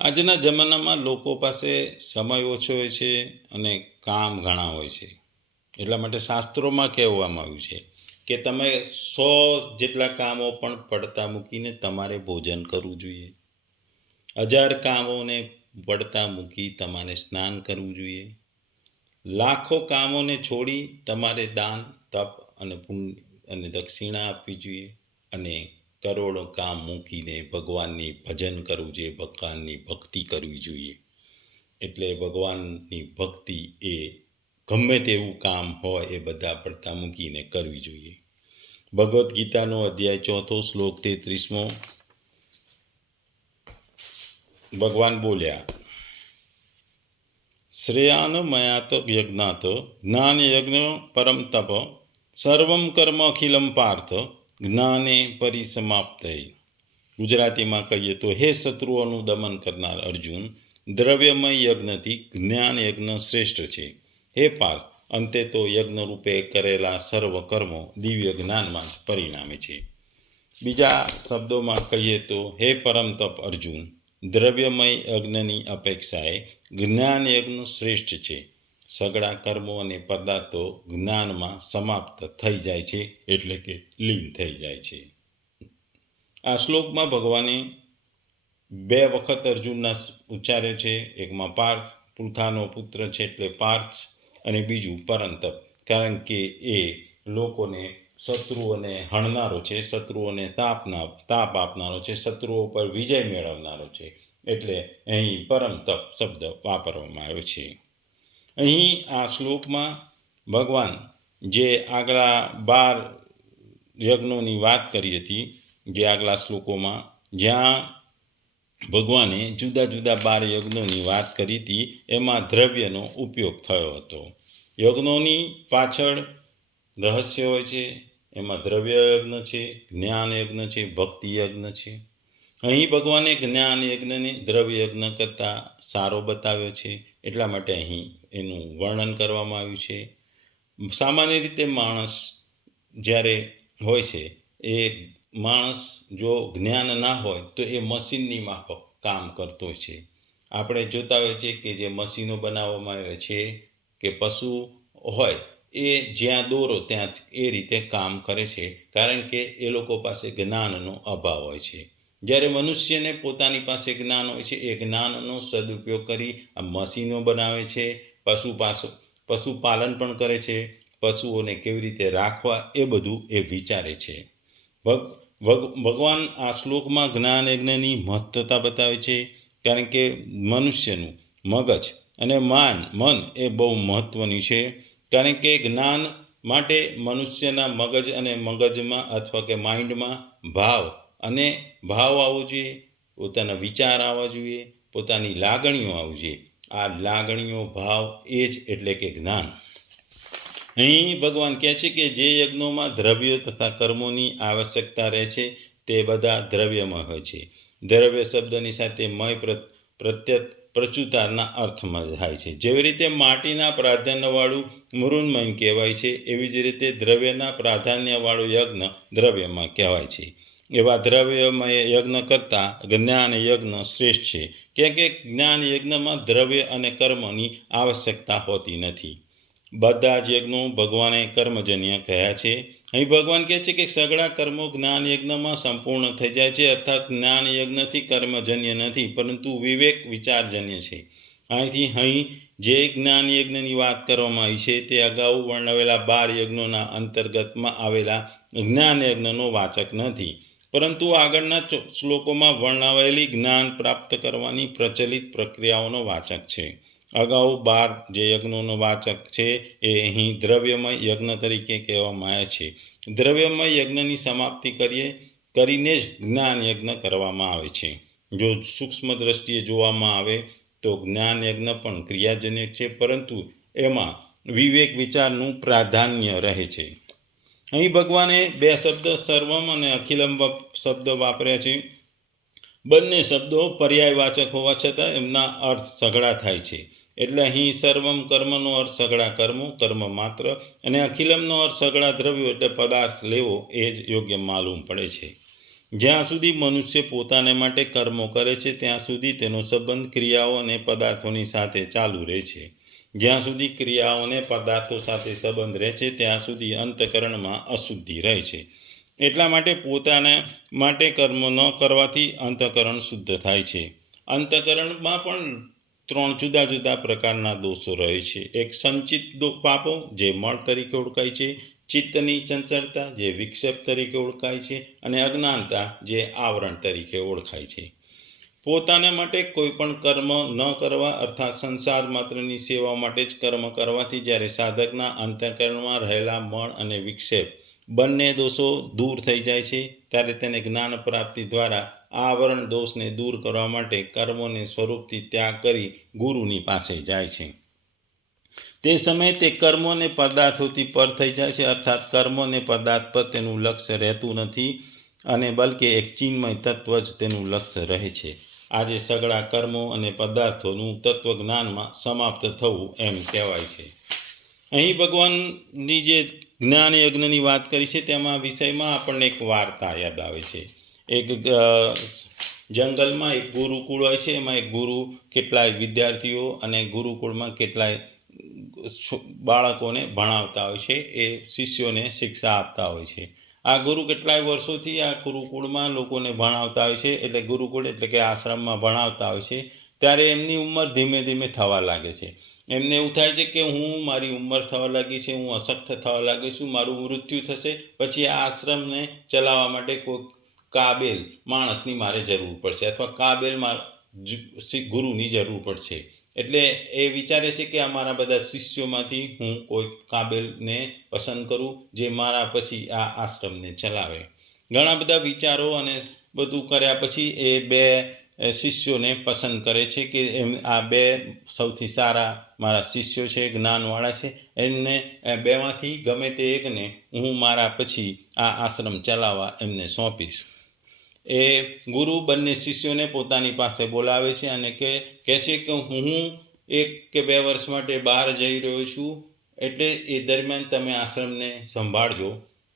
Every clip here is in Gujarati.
આજના જમાનામાં લોકો પાસે સમય ઓછો હોય છે અને કામ ઘણા હોય છે. એટલા માટે શાસ્ત્રોમાં કહેવામાં આવ્યું છે કે તમે સો જેટલા કામો પણ પડતા મૂકીને તમારે ભોજન કરવું જોઈએ. હજાર કામોને પડતા મૂકી તમારે સ્નાન કરવું જોઈએ. લાખો કામોને છોડી તમારે દાન, તપ અને પુણ્ય અને દક્ષિણા આપવી જોઈએ અને કરોડો કામ મૂકીને ભગવાનની ભજન કરવું જોઈએ, ભગવાનની ભક્તિ કરવી જોઈએ. એટલે ભગવાનની ભક્તિ એ ગમે તેવું કામ હોય એ બધા પડતા મૂકીને કરવી જોઈએ. ભગવદ્ ગીતાનો અધ્યાય ચોથો શ્લોક તેત્રીસમો. ભગવાન બોલ્યા, શ્રેયાન મયાત યજ્ઞાત જ્ઞાન યજ્ઞ પરમ તપ, સર્વમ કર્મ અખિલમ પાર્થ જ્ઞાને પરિસમાપ્તય ગુજરાતીમાં કહીએ તો, હે શત્રુઓનું દમન કરનાર અર્જુન, દ્રવ્યમય યજ્ઞથી જ્ઞાન યજ્ઞ શ્રેષ્ઠ છે. હે પાર્થ, અંતે તો યજ્ઞ રૂપે કરેલા સર્વ કર્મો દિવ્ય જ્ઞાનમાં જ પરિણામે છે. બીજા શબ્દોમાં કહીએ તો, હે પરમ તપ અર્જુન, દ્રવ્યમય યજ્ઞની અપેક્ષાએ જ્ઞાન યજ્ઞ શ્રેષ્ઠ છે. સગળા કર્મો અને પદાર્થો જ્ઞાનમાં સમાપ્ત થઈ જાય છે, એટલે કે લીન થઈ જાય છે. આ શ્લોકમાં ભગવાને બે વખત અર્જુનના ઉચ્ચાર્યો છે, એકમાં પાર્થ, પૃથાનો પુત્ર છે એટલે પાર્થ, અને બીજું પરંતપ કારણ કે એ લોકોને શત્રુઓને હણનારો છે શત્રુઓને તાપના, તાપ આપનારો છે, શત્રુઓ પર વિજય મેળવનારો છે, એટલે અહીં પરમ તપ શબ્દ વાપરવામાં આવ્યો છે. અહીં આ શ્લોકમાં ભગવાન જે આગલા બાર યજ્ઞોની વાત કરી હતી, જે આગલા શ્લોકોમાં, જ્યાં ભગવાને જુદા જુદા બાર યજ્ઞોની વાત કરી હતી, એમાં દ્રવ્યનો ઉપયોગ થયો હતો. યજ્ઞોની પાછળ રહસ્ય હોય છે, એમાં દ્રવ્ય યજ્ઞ છે, જ્ઞાન યજ્ઞ છે, ભક્તિ યજ્ઞ છે. અહીં ભગવાને જ્ઞાન યજ્ઞને દ્રવ્ય યજ્ઞ કરતાં સારો બતાવ્યો છે. એટલા માટે અહીં એનું વર્ણન કરવામાં આવ્યું છે. સામાન્ય રીતે માણસ જ્યારે હોય છે, એ માણસ જો જ્ઞાન ના હોય તો એ મશીનની માફક કામ કરતો છે. આપણે જોતા હોઈએ છીએ કે જે મશીનો બનાવવામાં આવે છે કે પશુ હોય, એ જ્યાં દોરો ત્યાં એ રીતે કામ કરે છે. કારણ કે એ લોકો પાસે જ્ઞાનનો અભાવ હોય છે. જ્યારે મનુષ્યને પોતાની પાસે જ્ઞાન હોય છે, એ જ્ઞાનનો સદુપયોગ કરી આ મશીનો બનાવે છે, પશુ પાસ, પશુપાલન પણ કરે છે, પશુઓને કેવી રીતે રાખવા એ બધું એ વિચારે છે. ભગ ભગવાન આ શ્લોકમાં જ્ઞાન યજ્ઞની મહત્વતા બતાવે છે, કારણ કે મનુષ્યનું મગજ અને માન, મન એ બહુ મહત્ત્વની છે, કારણ કે જ્ઞાન માટે મનુષ્યના મગજ અને મગજમાં અથવા કે માઇન્ડમાં ભાવ અને ભાવ આવવો જોઈએ, પોતાના વિચાર આવવા જોઈએ, પોતાની લાગણીઓ આવવી જોઈએ. આ લાગણીઓ, ભાવ એ જ એટલે કે જ્ઞાન. અહીં ભગવાન કહે છે કે જે યજ્ઞોમાં દ્રવ્ય તથા કર્મોની આવશ્યકતા રહે છે, તે બધા દ્રવ્યમાં હોય છે. દ્રવ્ય શબ્દની સાથે મય પ્રત્યત પ્રચુતારના અર્થમાં થાય છે. જેવી રીતે માટીના પ્રાધાન્યવાળું મૃન્મય કહેવાય છે, એવી જ રીતે દ્રવ્યના પ્રાધાન્યવાળું યજ્ઞ દ્રવ્યમાં કહેવાય છે. એવા દ્રવ્યમય યજ્ઞ કરતાં જ્ઞાન યજ્ઞ શ્રેષ્ઠ છે. કેમ કે જ્ઞાન યજ્ઞમાં દ્રવ્ય અને કર્મની આવશ્યકતા હોતી નથી. બધા જ યજ્ઞો ભગવાને કર્મજન્ય કહ્યા છે. અહીં ભગવાન કહે છે કે સગળા કર્મો જ્ઞાન યજ્ઞમાં સંપૂર્ણ થઈ જાય છે, અર્થાત જ્ઞાન યજ્ઞથી કર્મજન્ય નથી, પરંતુ વિવેક વિચારજન્ય છે. અહીંથી અહીં જે જ્ઞાન યજ્ઞની વાત કરવામાં આવી છે, તે અગાઉ વર્ણવેલા બાર યજ્ઞોના અંતર્ગતમાં આવેલા જ્ઞાન યજ્ઞનો વાચક નથી. પરંતુ આગળના શ્લોકોમાં વર્ણવાયેલી જ્ઞાન પ્રાપ્ત કરવાની પ્રચલિત પ્રક્રિયાઓનો વાચક છે. અગાઉ બાર જે યજ્ઞોનો વાચક છે, એ અહીં દ્રવ્યમય યજ્ઞ તરીકે કહેવામાં આવે છે. દ્રવ્યમય યજ્ઞની સમાપ્તિ કરીએ, કરીને જ જ્ઞાન યજ્ઞ કરવામાં આવે છે. જો સૂક્ષ્મ દ્રષ્ટિએ જોવામાં આવે, તો જ્ઞાન યજ્ઞ પણ ક્રિયાજનક છે, પરંતુ એમાં વિવેક વિચારનું પ્રાધાન્ય રહે છે. અહીં ભગવાને બે શબ્દ સર્વમ અને અખિલમ શબ્દ વાપર્યા છે. બંને શબ્દો પર્યાયવાચક હોવા છતાં એમના અર્થ સઘળા થાય છે. એટલે અહીં સર્વમ કર્મનો અર્થ સઘળા કર્મો, કર્મ માત્ર અને અખિલમનો અર્થ સઘળા દ્રવ્યો એટલે પદાર્થ લેવો એ જ યોગ્ય માલુમ પડે છે. જ્યાં સુધી મનુષ્ય પોતાને માટે કર્મો કરે છે, ત્યાં સુધી તેનો સંબંધ ક્રિયાઓ અને પદાર્થોની સાથે ચાલુ રહે છે. જ્યાં સુધી ક્રિયાઓને પદાર્થો સાથે સંબંધ રહે છે, ત્યાં સુધી અંતકરણમાં અશુદ્ધિ રહે છે. એટલા માટે પોતાના માટે કર્મ ન કરવાથી અંતકરણ શુદ્ધ થાય છે. અંતકરણમાં પણ ત્રણ જુદા જુદા પ્રકારના દોષો રહે છે. એક સંચિત પાપો, જે મળ તરીકે ઓળખાય છે, ચિત્તની ચંચળતા, જે વિક્ષેપ તરીકે ઓળખાય છે, અને અજ્ઞાનતા, જે આવરણ તરીકે ઓળખાય છે. પોતાના માટે કોઈ પણ કર્મ ન કરવા અર્થાત સંસાર માત્રની સેવા માટે જ કર્મ કરવાથી જ્યારે સાધકના અંતકરણમાં રહેલા મણ અને વિક્ષેપ બંને દોષો દૂર થઈ જાય છે, ત્યારે તેને જ્ઞાન પ્રાપ્તિ દ્વારા આવરણ દોષને દૂર કરવા માટે કર્મોને સ્વરૂપથી ત્યાગ કરી ગુરુની પાસે જાય છે. તે સમયે તે કર્મોને પદાર્થોથી પર થઈ જાય છે, અર્થાત કર્મોને પદાર્થ પર તેનું લક્ષ્ય રહેતું નથી અને બલકે એક ચિન્મય તત્વ જ તેનું લક્ષ્ય રહે છે. આજે સગળા કર્મો અને પદાર્થોનું તત્વજ્ઞાનમાં સમાપ્ત થવું એમ કહેવાય છે. અહીં ભગવાનની જે જ્ઞાન યજ્ઞની વાત કરી છે, તેમાં વિષયમાં આપણને એક વાર્તા યાદ આવે છે. એક જંગલમાં એક ગુરુકુળ હોય છે, એમાં એક ગુરુ કેટલાય વિદ્યાર્થીઓ અને ગુરુકુળમાં કેટલાય બાળકોને ભણાવતા હોય છે, એ શિષ્યોને શિક્ષા આપતા હોય છે. આ ગુરુ કેટલાય વર્ષોથી આ ગુરુકુળમાં લોકોને ભણાવતા હોય છે. એટલે ગુરુકુળ એટલે કે આશ્રમમાં ભણાવતા હોય છે. ત્યારે એમની ઉંમર ધીમે ધીમે થવા લાગે છે. એમને એવું થાય છે કે હું મારી ઉંમર થવા લાગી છે, હું અશક્ત થવા લાગી છું, મારું મૃત્યુ થશે, પછી આ આશ્રમને ચલાવવા માટે કોઈ કાબેલ માણસની મારે જરૂર પડશે અથવા કાબેલ ગુરુની જરૂર પડશે. એટલે એ વિચારે છે કે અમારા બધા શિષ્યોમાંથી હું કોઈ કાબેલને પસંદ કરું, જે મારા પછી આ આશ્રમને ચલાવે. ઘણા બધા વિચારો અને બધું કર્યા પછી એ બે શિષ્યોને પસંદ કરે છે કે એમ આ બે સૌથી સારા મારા શિષ્યો છે, જ્ઞાનવાળા છે. એમને બેમાંથી ગમે તે એકને હું મારા પછી આ આશ્રમ ચલાવવા એમને સોંપીશ. એ ગુરુ બંને શિષ્યોને પોતાની પાસે બોલાવે છે અને કે, કહે છે કે હું એક કે બે વર્ષ માટે બહાર જઈ રહ્યો છું, એટલે એ દરમિયાન તમે આશ્રમને સંભાળજો.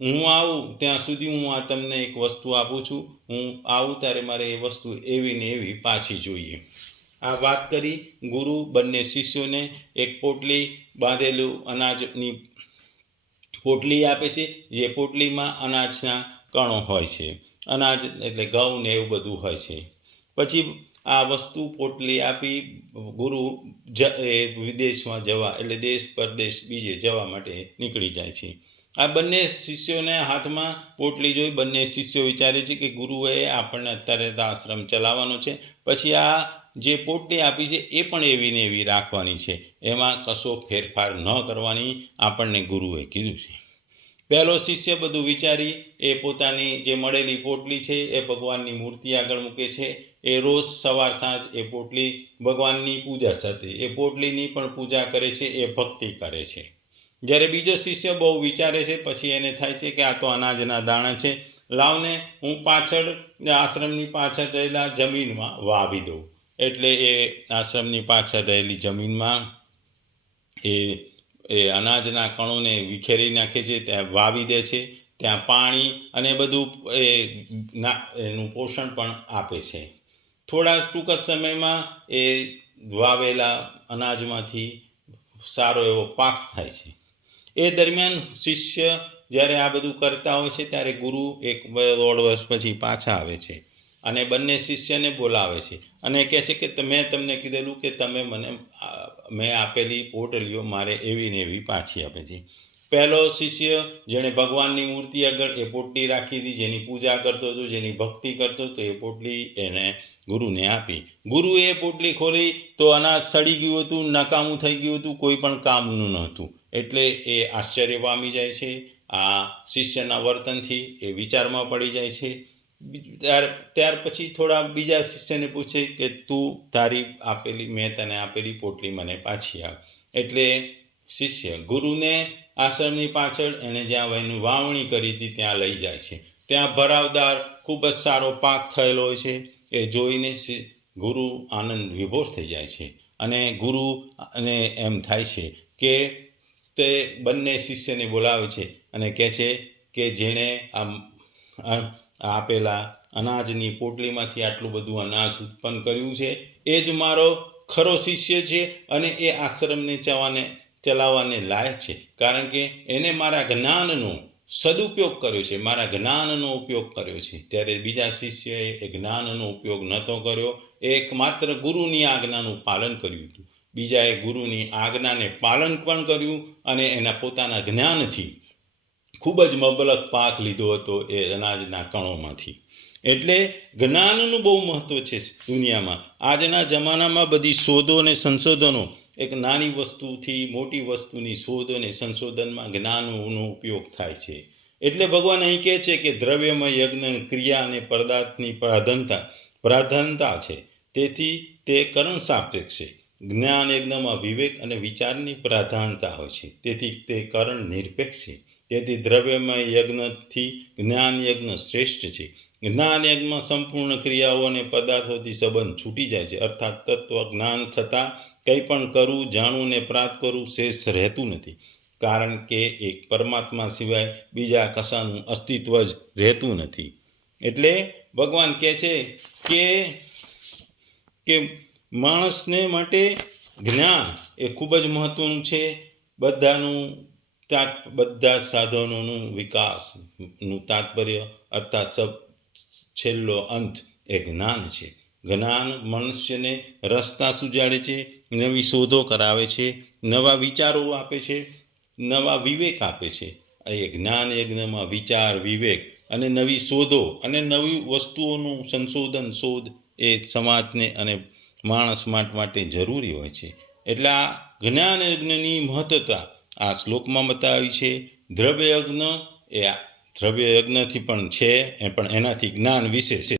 હું આવું ત્યાં સુધી હું આ તમને એક વસ્તુ આપું છું. હું આવું ત્યારે મારે એ વસ્તુ એવી ને એવી પાછી જોઈએ. આ વાત કરી ગુરુ બંને શિષ્યોને એક પોટલી બાંધેલું અનાજની પોટલી આપે છે, જે પોટલીમાં અનાજના કણો હોય છે. અનાજ એટલે ઘઉં ને એવું બધું હોય છે. પછી આ વસ્તુ પોટલી આપી, ગુરુ જ, એ વિદેશમાં જવા, એટલે દેશ પરદેશ બીજે જવા માટે નીકળી જાય છે. આ બંને શિષ્યોને હાથમાં પોટલી જોઈ બંને શિષ્યો વિચારે છે કે ગુરુએ આપણને અત્યારે આશ્રમ ચલાવવાનો છે. પછી આ જે પોટલી આપી છે એ પણ એવી ને એવી રાખવાની છે. એમાં કશો ફેરફાર ન કરવાની આપણને ગુરુએ કીધું છે. પહેલો શિષ્ય બધું વિચારી, એ પોતાની જે મળેલી પોટલી છે, એ ભગવાનની મૂર્તિ આગળ મૂકે છે. એ રોજ સવાર સાંજ એ પોટલી ભગવાનની પૂજા સાથે, એ પોટલીની પણ પૂજા કરે છે, એ ભક્તિ કરે છે. જ્યારે બીજો શિષ્ય બહુ વિચારે છે, પછી એને થાય છે કે આ તો અનાજના દાણા છે. લાવને હું પાછળ, આશ્રમની પાછળ રહેલા જમીનમાં વાવી દઉં. એટલે એ આશ્રમની પાછળ રહેલી જમીનમાં એ એ અનાજના કણોને વિખેરી નાખે છે, ત્યાં વાવી દે છે, ત્યાં પાણી અને બધું એ ના, એનું પોષણ પણ આપે છે. થોડા ટૂંક જ સમયમાં એ વાવેલા અનાજમાંથી સારો એવો પાક થાય છે. એ દરમિયાન શિષ્ય જ્યારે આ બધું કરતા હોય છે, ત્યારે ગુરુ એક દોઢ વર્ષ પછી પાછા આવે છે. અને બંને શિષ્યને બોલાવે છે. અને કહે છે કે મેં તમને કીધેલું કે તમે મને, મેં આપેલી પોટલીઓ મારે એવી ને એવી પાછી આપે છે. પહેલો શિષ્ય જેણે ભગવાનની મૂર્તિ આગળ એ પોટલી રાખી હતી, જેની પૂજા કરતો હતો, જેની ભક્તિ કરતો હતો, એ પોટલી એને ગુરુને આપી. ગુરુએ પોટલી ખોલી તો અનાજ સડી ગયું હતું, નકામું થઈ ગયું હતું, કોઈ પણ કામનું નહોતું એટલે એ આશ્ચર્ય પામી જાય છે. આ શિષ્યના વર્તનથી એ વિચારમાં પડી જાય છે. ત્યાર પછી થોડા બીજા શિષ્યને પૂછે કે તું તારી આપેલી મેં તને આપેલી પોટલી મને પાછી આપ. એટલે શિષ્ય ગુરુને આશ્રમની પાછળ એને જ્યાં એની વાવણી કરી હતી ત્યાં લઈ જાય છે. ત્યાં ભરાવદાર ખૂબ જ સારો પાક થયેલો હોય છે એ જોઈને ગુરુ આનંદ વિભોર થઈ જાય છે. અને ગુરુ, અને એમ થાય છે કે તે બંને શિષ્યને બોલાવે છે અને કહે છે કે જેણે આ આપેલા અનાજની પોટલીમાંથી આટલું બધું અનાજ ઉત્પન્ન કર્યું છે. એ જ મારો ખરો શિષ્ય છે અને એ આશ્રમને ચવાને ચલાવવાને લાયક છે. કારણ કે એને મારા જ્ઞાનનો સદુપયોગ કર્યો છે. મારા જ્ઞાનનો ઉપયોગ કર્યો છે. ત્યારે બીજા શિષ્યએ એ જ્ઞાનનો ઉપયોગ નહોતો કર્યો. એ એકમાત્ર ગુરુની આજ્ઞાનું પાલન કર્યું હતું. બીજાએ ગુરુની આજ્ઞાને પાલન પણ કર્યું અને એના પોતાના જ્ઞાનથી ખૂબ જ મબલક પાક લીધો હતો એ અનાજના કણોમાંથી. એટલે જ્ઞાનનું બહુ મહત્ત્વ છે દુનિયામાં. આજના જમાનામાં બધી શોધો અને સંશોધનો એક નાની વસ્તુથી મોટી વસ્તુની શોધ અને સંશોધનમાં જ્ઞાનનો ઉપયોગ થાય છે. એટલે ભગવાન અહીં કહે છે કે દ્રવ્યમય યજ્ઞ ક્રિયા અને પદાર્થની પ્રાધાનતા પ્રાધાનતા છે. તેથી તે કરણ સાપેક્ષ છે. જ્ઞાન યજ્ઞમાં વિવેક અને વિચારની પ્રાધાનતા હોય છે. તેથી તે કરણ નિરપેક્ષ છે. તેથી દ્રવ્યમય યજ્ઞથી જ્ઞાન યજ્ઞ શ્રેષ્ઠ છે. જ્ઞાન યજ્ઞમાં સંપૂર્ણ ક્રિયાઓ અને પદાર્થોથી સંબંધ છૂટી જાય છે. અર્થાત તત્વ જ્ઞાન થતાં કંઈ પણ કરવું, જાણવું ને પ્રાપ્ત કરવું શેષ રહેતું નથી. કારણ કે એક પરમાત્મા સિવાય બીજા કશાનું અસ્તિત્વ જ રહેતું નથી. એટલે ભગવાન કહે છે કે કે માણસને માટે જ્ઞાન એ ખૂબ જ મહત્ત્વનું છે. બધાનું તાત બધા સાધનોનું વિકાસનું તાત્પર્ય અર્થાત સબ, છેલ્લો અંત એ જ્ઞાન છે. જ્ઞાન મનુષ્યને રસ્તા સુજાડે છે, નવી શોધો કરાવે છે, નવા વિચારો આપે છે, નવા વિવેક આપે છે. એ જ્ઞાન યજ્ઞમાં વિચાર, વિવેક અને નવી શોધો અને નવી વસ્તુઓનું સંશોધન, શોધ એ સમાજને અને માણસ માટે જરૂરી હોય છે. એટલે આ જ્ઞાન યજ્ઞની મહત્વતા આ શ્લોકમાં બતાવી છે દ્રવ્ય યજ્ઞ એ દ્રવ્ય યજ્ઞથી પણ છે, એ પણ એનાથી જ્ઞાન વિશે છે.